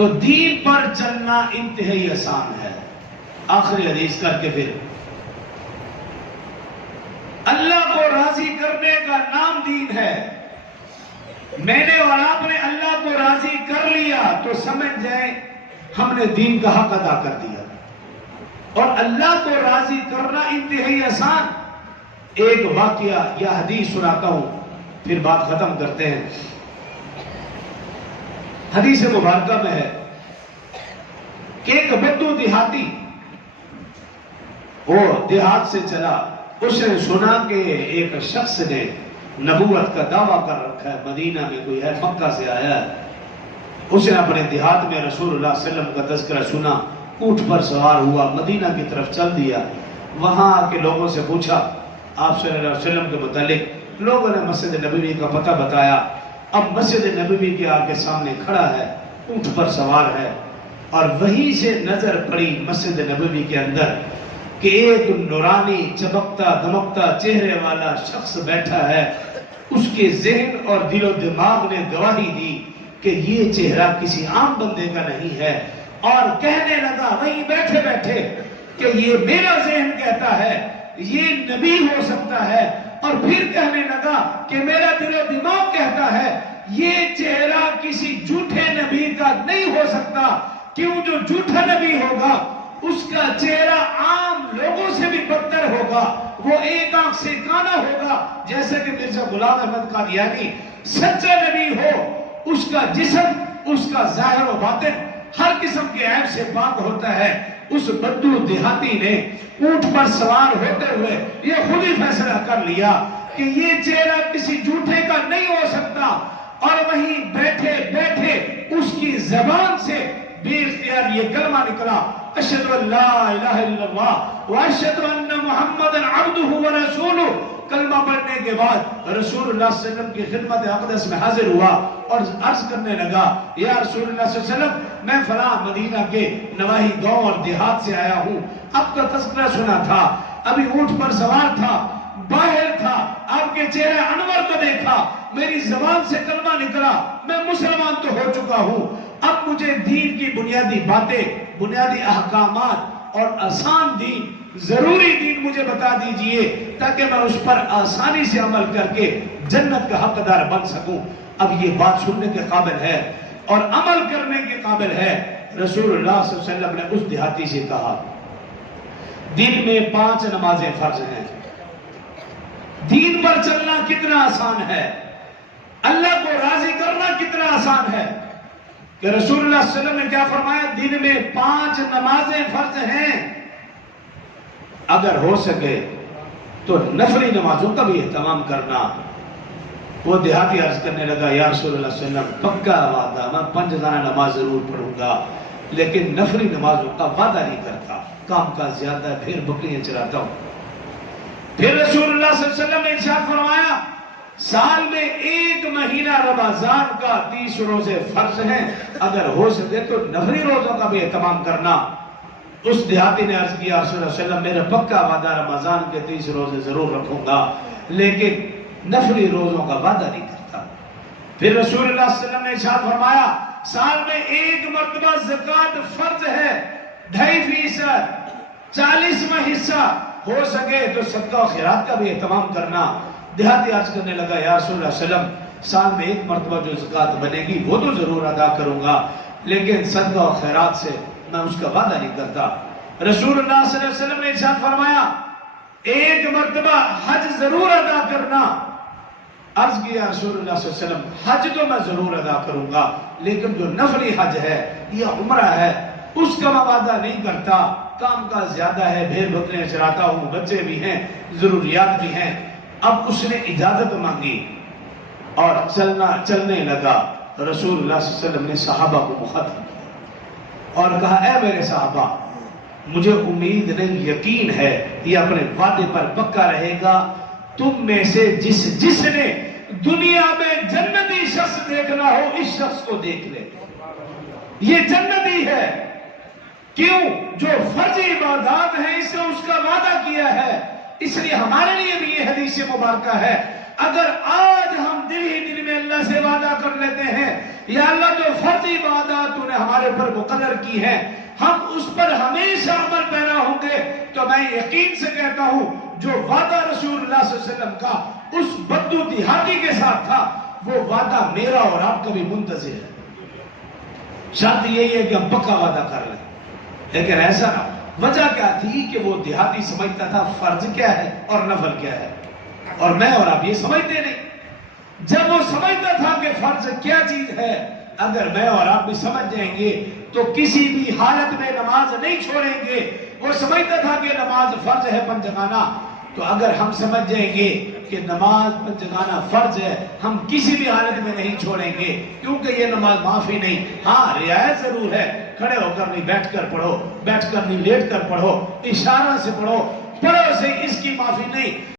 تو دین پر چلنا انتہائی آسان ہے. آخری حدیث کر کے پھر اللہ کو راضی کرنے کا نام دین ہے. میں نے اور آپ نے اللہ کو راضی کر لیا تو سمجھ جائیں ہم نے دین کا حق ادا کر دیا. اور اللہ کو راضی کرنا انتہائی آسان. ایک واقعہ یا حدیث سناتا ہوں پھر بات ختم کرتے ہیں. حدیث مبارکہ میں ہے کہ ایک بدو دیہاتی وہ دیہات سے چلا. اس نے سنا کہ ایک شخص نے نبوت کا دعویٰ کر رکھا ہے, مدینہ میں کوئی ہے, مکہ سے آیا ہے. اس نے اپنے دیہات میں رسول اللہ صلی اللہ علیہ وسلم کا تذکرہ سنا, اونٹ پر سوار ہوا, مدینہ کی طرف چل دیا. وہاں کے لوگوں سے پوچھا آپ صلی اللہ علیہ وسلم کے متعلق. لوگوں نے مسجد نبوی کا پتہ بتایا. اب مسجد نبوی کے آگے سامنے کھڑا ہے, اونٹ پر سوار ہے, اور وہیں سے نظر پڑی مسجد نبوی کے اندر کہ ایک نورانی چمکتا دمکتا چہرے والا شخص بیٹھا ہے. اس کے ذہن اور دل و دماغ نے گواہی دی کہ یہ چہرہ کسی عام بندے کا نہیں ہے. اور کہنے لگا وہیں بیٹھے بیٹھے کہ یہ میرا ذہن کہتا ہے یہ نبی ہو سکتا ہے, اور پھر کہنے لگا کہ میرا دل و دماغ کہتا ہے یہ چہرہ کسی جھوٹے نبی کا نہیں ہو سکتا. کیوں, جو جھوٹا نبی ہوگا اس کا چہرہ عام لوگوں سے بھی بدتر ہوگا. وہ ایک آنکھ سے کانا ہوگا, جیسے کہ مرزا غلام احمد قادیانی. سچا نبی ہو اس کا جسم, اس کا ظاہر و باطن ہر قسم کے عیب سے پاک ہوتا ہے. اس بدو دیہاتی نے اونٹ پر سوار ہوتے ہوئے یہ خود ہی فیصلہ کر لیا کہ یہ چہرہ کسی جھوٹے کا نہیں ہو سکتا. اور وہیں بیٹھے بیٹھے اس کی زبان سے بے اختیار یہ کلمہ نکلا, اشہد ان لا الہ الا اللہ واشہد ان محمدًا عبدہ ورسولہ. کلمہ پڑھنے کے بعد رسول اللہ صلی اللہ علیہ وسلم کی خدمت اقدس میں حاضر ہوا اور عرض کرنے لگا یا رسول اللہ صلی اللہ علیہ وسلم میں فلاں مدینہ کے نواحی گاؤں اور دیہات سے آیا ہوں. آپ کا تذکرہ سنا تھا, ابھی اونٹ پر سوار تھا, باہر تھا, آپ کے چہرہ انور کو دیکھا, میری زبان سے کلمہ نکلا, میں مسلمان تو ہو چکا ہوں. اب مجھے دین کی بنیادی باتیں, بنیادی احکامات اور آسان دین, ضروری دین مجھے بتا دیجئے تاکہ میں اس پر آسانی سے عمل کر کے جنت کا حقدار بن سکوں. اب یہ بات سننے کے قابل ہے اور عمل کرنے کے قابل ہے. رسول اللہ صلی اللہ علیہ وسلم نے اس دیہاتی سے کہا دن میں 5 نمازیں فرض ہیں. دین پر چلنا کتنا آسان ہے, اللہ کو راضی کرنا کتنا آسان ہے. کہ رسول اللہ صلی اللہ علیہ وسلم نے کیا فرمایا, دن میں 5 نمازیں فرض ہیں, اگر ہو سکے تو نفلی نمازوں کا بھی اہتمام کرنا. وہ دیہاتی عرض کرنے لگا یا رسول اللہ صلی اللہ علیہ وسلم پکا وعدہ, میں 5 روزانہ نماز ضرور پڑھوں گا لیکن نفلی نمازوں کا وعدہ نہیں کرتا, کام کا زیادہ ہے, پھر بکریاں چراتا ہوں. پھر رسول اللہ صلی اللہ علیہ وسلم نے ارشاد فرمایا سال میں 1 مہینہ رمضان کا 30 روزے فرض ہیں, اگر ہو سکے تو نفلی روزوں کا بھی اہتمام کرنا. اس دیہاتی نے عرض کیا رسول اللہ صلی اللہ علیہ وسلم میرا پکا وعدہ رمضان کے 30 روزے ضرور رکھوں گا لیکن نفلی روزوں کا وعدہ نہیں کرتا. پھر رسول اللہ صلی اللہ علیہ وسلم نے ارشاد فرمایا سال میں 1 مرتبہ زکوٰۃ فرض ہے, 2.5%, 40واں حصہ, ہو سکے تو صدقہ و خیرات کا بھی اہتمام کرنا. دیہاتی عرض کرنے لگا یا رسول اللہ صلی اللہ علیہ وسلم سال میں 1 مرتبہ جو زکوٰۃ بنے گی وہ تو ضرور ادا کروں گا لیکن صدقہ و خیرات سے میں اس کا وعدہ نہیں کرتا. رسول اللہ صلی اللہ علیہ وسلم نے ارشاد فرمایا 1 مرتبہ حج ضرور ادا کرنا. عرض کیا رسول اللہ صلی اللہ علیہ وسلم حج تو میں ضرور ادا کروں گا لیکن جو نفلی حج ہے یا عمرہ ہے اس کا میں وعدہ نہیں کرتا, کام کا زیادہ ہے, بھیڑ بکریاں چراتا ہوں, بچے بھی ہیں, ضروریات بھی ہیں. اب اس نے اجازت مانگی اور چلنے لگا. رسول اللہ صلی اللہ علیہ وسلم نے صحابہ کو مخاطب کیا اور کہا اے میرے صحابہ مجھے امید نہیں, یقین ہے یہ اپنے وعدے پر پکا رہے گا. تم میں سے جس نے دنیا میں جنتی شخص دیکھنا ہو اس شخص کو دیکھ لے, یہ جنتی ہے. کیوں, جو فرضی عبادات ہیں اس نے اس کا وعدہ کیا ہے. اس لیے ہمارے لیے بھی یہ حدیث مبارکہ ہے. اگر آج ہم دل ہی دل میں اللہ سے وعدہ کر لیتے ہیں یا اللہ جو فرضی عبادات تو نے ہمارے اوپر مقرر کی ہیں ہم اس پر ہمیشہ عمل پیرا ہوں گے، تو میں یقین سے کہتا ہوں جو وعدہ رسول اللہ صلی اللہ علیہ وسلم کا اس بدو دیہاتی کے ساتھ تھا وہ وعدہ میرا اور آپ کا بھی منتظر ہے۔ شرط یہی ہے کہ ہم پکا وعدہ کر لیں، لیکن ایسا نہ، وجہ کیا تھی کہ وہ دیہاتی سمجھتا تھا فرض کیا ہے اور نفل کیا ہے، اور میں اور آپ یہ سمجھتے نہیں۔ جب وہ سمجھتا تھا کہ فرض کیا چیز ہے، اگر میں اور آپ بھی سمجھ جائیں گے تو کسی بھی حالت میں نماز نہیں چھوڑیں گے۔ وہ سمجھتا تھا کہ نماز فرض ہے پنجگانہ، تو اگر ہم سمجھ جائیں گے کہ نماز پنجگانہ فرض ہے، ہم کسی بھی حالت میں نہیں چھوڑیں گے، کیونکہ یہ نماز معافی نہیں، ہاں رعایت ضرور ہے، کھڑے ہو کر نہیں، بیٹھ کر پڑھو، بیٹھ کر نہیں، لیٹ کر پڑھو، اشارہ سے پڑھو، پڑھو سے اس کی معافی نہیں۔